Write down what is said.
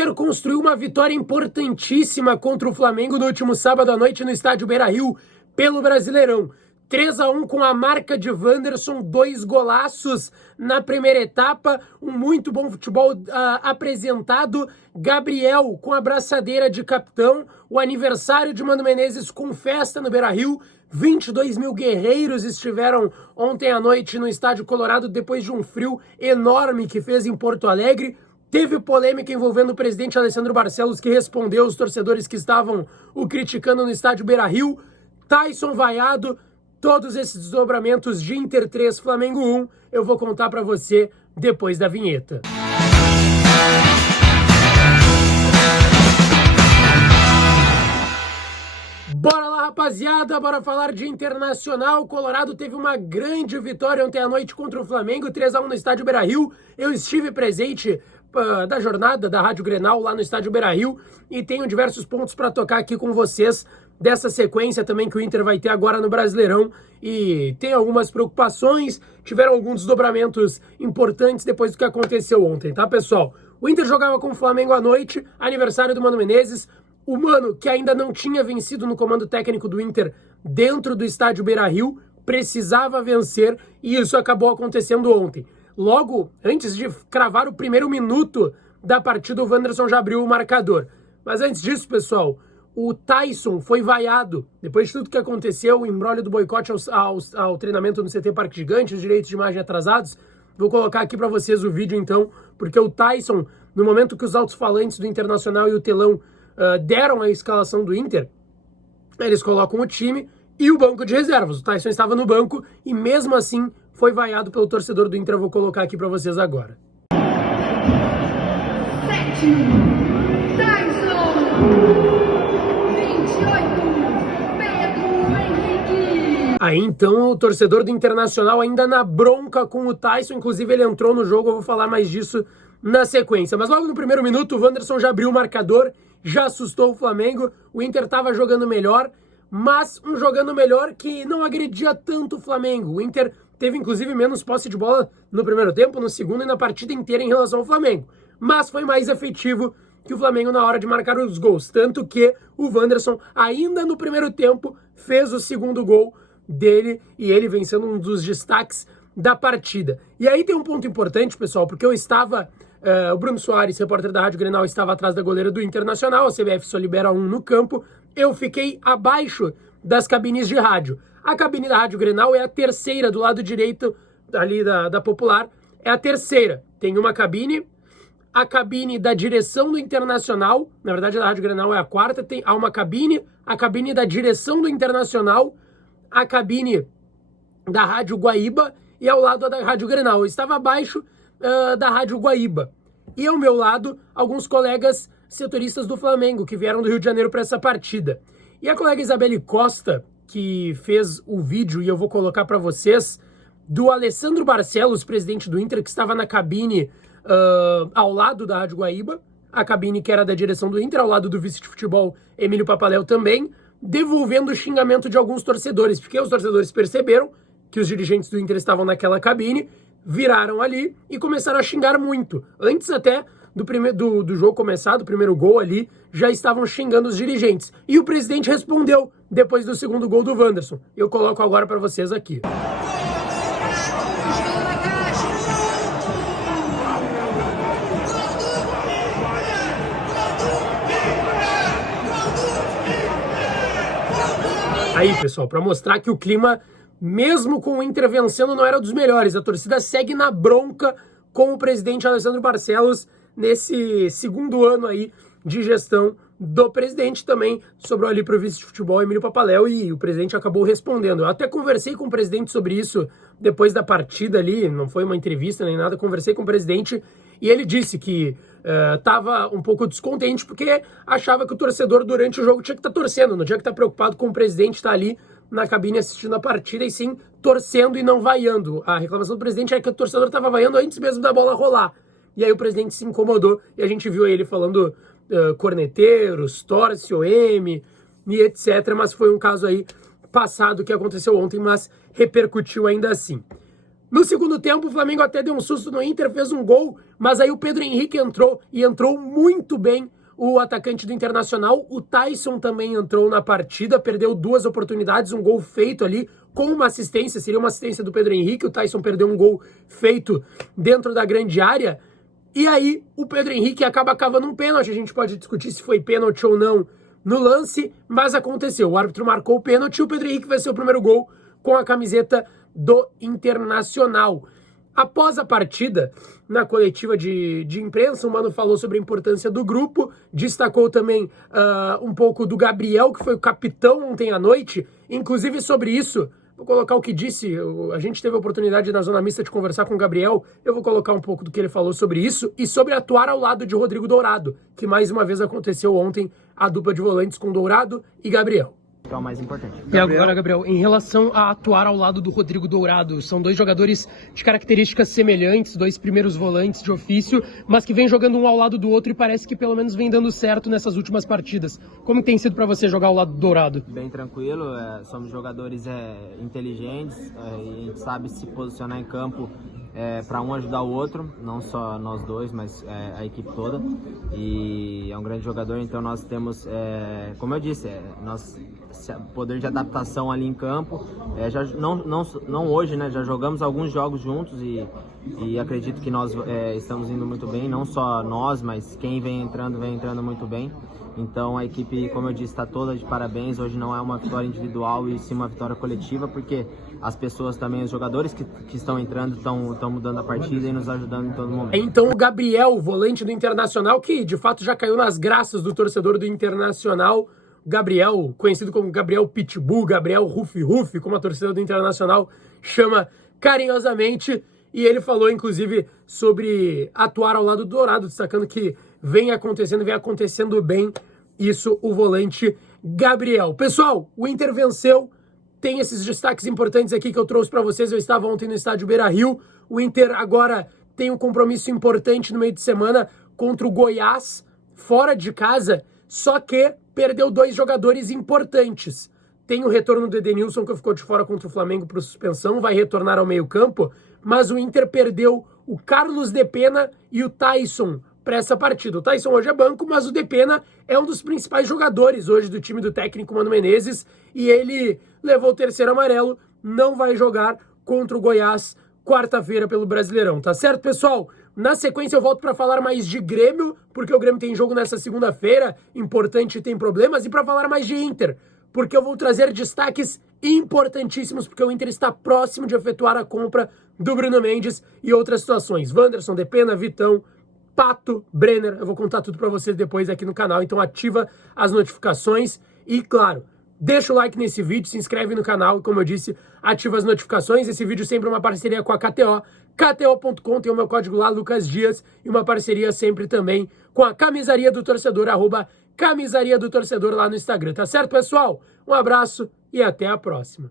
Inter construiu uma vitória importantíssima contra o Flamengo no último sábado à noite no estádio Beira-Rio pelo Brasileirão. 3-1 com a marca de Wanderson, 2 golaços na primeira etapa, um muito bom futebol apresentado. Gabriel com a braçadeira de capitão, o aniversário de Mano Menezes com festa no Beira-Rio. 22 mil guerreiros estiveram ontem à noite no Estádio Colorado depois de um frio enorme que fez em Porto Alegre. Teve polêmica envolvendo o presidente Alessandro Barcelos, que respondeu aos torcedores que estavam o criticando no estádio Beira-Rio. Taison vaiado, todos esses desdobramentos de Inter 3, Flamengo 1, eu vou contar pra você depois da vinheta. Bora lá, rapaziada, bora falar de Internacional. O Colorado teve uma grande vitória ontem à noite contra o Flamengo, 3-1 no estádio Beira-Rio. Eu estive presente da jornada da Rádio Grenal lá no estádio Beira-Rio e tenho diversos pontos para tocar aqui com vocês dessa sequência também que o Inter vai ter agora no Brasileirão, e tem algumas preocupações, tiveram alguns desdobramentos importantes depois do que aconteceu ontem, tá, pessoal? O Inter jogava com o Flamengo à noite, aniversário do Mano Menezes. O Mano, que ainda não tinha vencido no comando técnico do Inter dentro do estádio Beira-Rio, precisava vencer e isso acabou acontecendo ontem. Logo, antes de cravar o primeiro minuto da partida, o Wanderson já abriu o marcador. Mas antes disso, pessoal, o Taison foi vaiado. Depois de tudo que aconteceu, o imbróglio do boicote ao treinamento no CT Parque Gigante, os direitos de imagem atrasados, vou colocar aqui para vocês o vídeo então, porque o Taison, no momento que os alto-falantes do Internacional e o telão deram a escalação do Inter, eles colocam o time e o banco de reservas. O Taison estava no banco e mesmo assim foi vaiado pelo torcedor do Inter. Eu vou colocar aqui para vocês agora. 7, Taison, 28, Pedro Henrique. Aí então o torcedor do Internacional ainda na bronca com o Taison, inclusive ele entrou no jogo, eu vou falar mais disso na sequência. Mas logo no primeiro minuto o Wanderson já abriu o marcador, já assustou o Flamengo. O Inter estava jogando melhor, mas jogando melhor que não agredia tanto o Flamengo. O Inter teve inclusive menos posse de bola no primeiro tempo, no segundo e na partida inteira em relação ao Flamengo. Mas foi mais efetivo que o Flamengo na hora de marcar os gols. Tanto que o Wanderson, ainda no primeiro tempo, fez o segundo gol dele e ele vencendo um dos destaques da partida. E aí tem um ponto importante, pessoal, porque eu estava... o Bruno Soares, repórter da Rádio Grenal, estava atrás da goleira do Internacional. A CBF só libera um no campo. Eu fiquei abaixo das cabines de rádio. A cabine da Rádio Grenal é a terceira, do lado direito ali da Popular. É a terceira. Tem uma cabine, a cabine da direção do Internacional. Na verdade, a da Rádio Grenal é a quarta. Há uma cabine, a cabine da direção do Internacional, a cabine da Rádio Guaíba e ao lado da Rádio Grenal. Eu estava abaixo da Rádio Guaíba. E ao meu lado, alguns colegas setoristas do Flamengo, que vieram do Rio de Janeiro para essa partida. E a colega Isabelle Costa, que fez o vídeo, e eu vou colocar para vocês, do Alessandro Barcelos, presidente do Inter, que estava na cabine ao lado da Rádio Guaíba, a cabine que era da direção do Inter, ao lado do vice de futebol Emílio Papaléu também, devolvendo o xingamento de alguns torcedores, porque os torcedores perceberam que os dirigentes do Inter estavam naquela cabine, viraram ali e começaram a xingar muito. Antes até do jogo começar, do primeiro gol ali, já estavam xingando os dirigentes. E o presidente respondeu depois do segundo gol do Wanderson. Eu coloco agora para vocês aqui. Aí, pessoal, para mostrar que o clima, mesmo com o Inter vencendo, não era dos melhores. A torcida segue na bronca com o presidente Alessandro Barcelos nesse segundo ano aí de gestão do presidente. Também sobrou ali para o vice de futebol Emílio Papaléu e o presidente acabou respondendo. Eu até conversei com o presidente sobre isso depois da partida ali, não foi uma entrevista nem nada, conversei com o presidente e ele disse que estava um pouco descontente porque achava que o torcedor durante o jogo tinha que estar torcendo, não tinha que estar preocupado com o presidente estar ali na cabine assistindo a partida e sim torcendo e não vaiando. A reclamação do presidente é que o torcedor estava vaiando antes mesmo da bola rolar. E aí o presidente se incomodou e a gente viu ele falando corneteiros, torce, OM e etc. Mas foi um caso aí passado que aconteceu ontem, mas repercutiu ainda assim. No segundo tempo, o Flamengo até deu um susto no Inter, fez um gol, mas aí o Pedro Henrique entrou, e entrou muito bem, o atacante do Internacional. O Taison também entrou na partida, perdeu 2 oportunidades, um gol feito ali, com uma assistência, seria uma assistência do Pedro Henrique, o Taison perdeu um gol feito dentro da grande área, e aí o Pedro Henrique acaba cavando um pênalti. A gente pode discutir se foi pênalti ou não no lance, mas aconteceu. O árbitro marcou o pênalti e o Pedro Henrique vai ser o primeiro gol com a camiseta do Internacional. Após a partida, na coletiva de imprensa, o Mano falou sobre a importância do grupo, destacou também um pouco do Gabriel, que foi o capitão ontem à noite, inclusive sobre isso. Vou colocar o que disse, a gente teve a oportunidade na Zona Mista de conversar com o Gabriel, eu vou colocar um pouco do que ele falou sobre isso e sobre atuar ao lado de Rodrigo Dourado, que mais uma vez aconteceu ontem, a dupla de volantes com Dourado e Gabriel. Que é o mais importante. E agora, Gabriel, em relação a atuar ao lado do Rodrigo Dourado, são 2 jogadores de características semelhantes, 2 primeiros volantes de ofício, mas que vêm jogando um ao lado do outro e parece que pelo menos vem dando certo nessas últimas partidas. Como tem sido para você jogar ao lado do Dourado? Bem tranquilo, somos jogadores inteligentes, e a gente sabe se posicionar em campo para um ajudar o outro, não só nós dois, mas a equipe toda. E é um grande jogador, então nós temos, como eu disse, poder de adaptação ali em campo. Não hoje, né? Já jogamos alguns jogos juntos e acredito que nós estamos indo muito bem, não só nós, mas quem vem entrando muito bem. Então a equipe, como eu disse, está toda de parabéns. Hoje não é uma vitória individual e sim uma vitória coletiva, porque as pessoas também, os jogadores que estão entrando, estão mudando a partida e nos ajudando em todo momento. Então o Gabriel, volante do Internacional, que de fato já caiu nas graças do torcedor do Internacional, Gabriel, conhecido como Gabriel Pitbull, Gabriel Rufi Rufi, como a torcida do Internacional chama carinhosamente, e ele falou inclusive sobre atuar ao lado do Dourado, destacando que vem acontecendo bem isso, o volante Gabriel. Pessoal, o Inter venceu, tem esses destaques importantes aqui que eu trouxe para vocês. Eu estava ontem no estádio Beira-Rio, o Inter agora tem um compromisso importante no meio de semana contra o Goiás, fora de casa, só que perdeu 2 jogadores importantes. Tem o retorno do Edenilson, que ficou de fora contra o Flamengo por suspensão, vai retornar ao meio-campo, mas o Inter perdeu o Carlos Depena e o Taison para essa partida. O Taison hoje é banco, mas o Depena é um dos principais jogadores hoje do time do técnico Mano Menezes, e ele levou o 3º amarelo, não vai jogar contra o Goiás quarta-feira pelo Brasileirão, tá certo, pessoal? Na sequência eu volto para falar mais de Grêmio, porque o Grêmio tem jogo nessa segunda-feira, importante e tem problemas, e para falar mais de Inter, porque eu vou trazer destaques importantíssimos, porque o Inter está próximo de efetuar a compra do Bruno Mendes e outras situações. Wanderson, Depena, Vitão, Pato, Brenner, eu vou contar tudo para vocês depois aqui no canal, então ativa as notificações e, claro, deixa o like nesse vídeo, se inscreve no canal e, como eu disse, ativa as notificações. Esse vídeo sempre é uma parceria com a KTO, KTO.com, tem o meu código lá, Lucas Dias, e uma parceria sempre também com a Camisaria do Torcedor, @Camisaria do Torcedor lá no Instagram, tá certo, pessoal? Um abraço e até a próxima.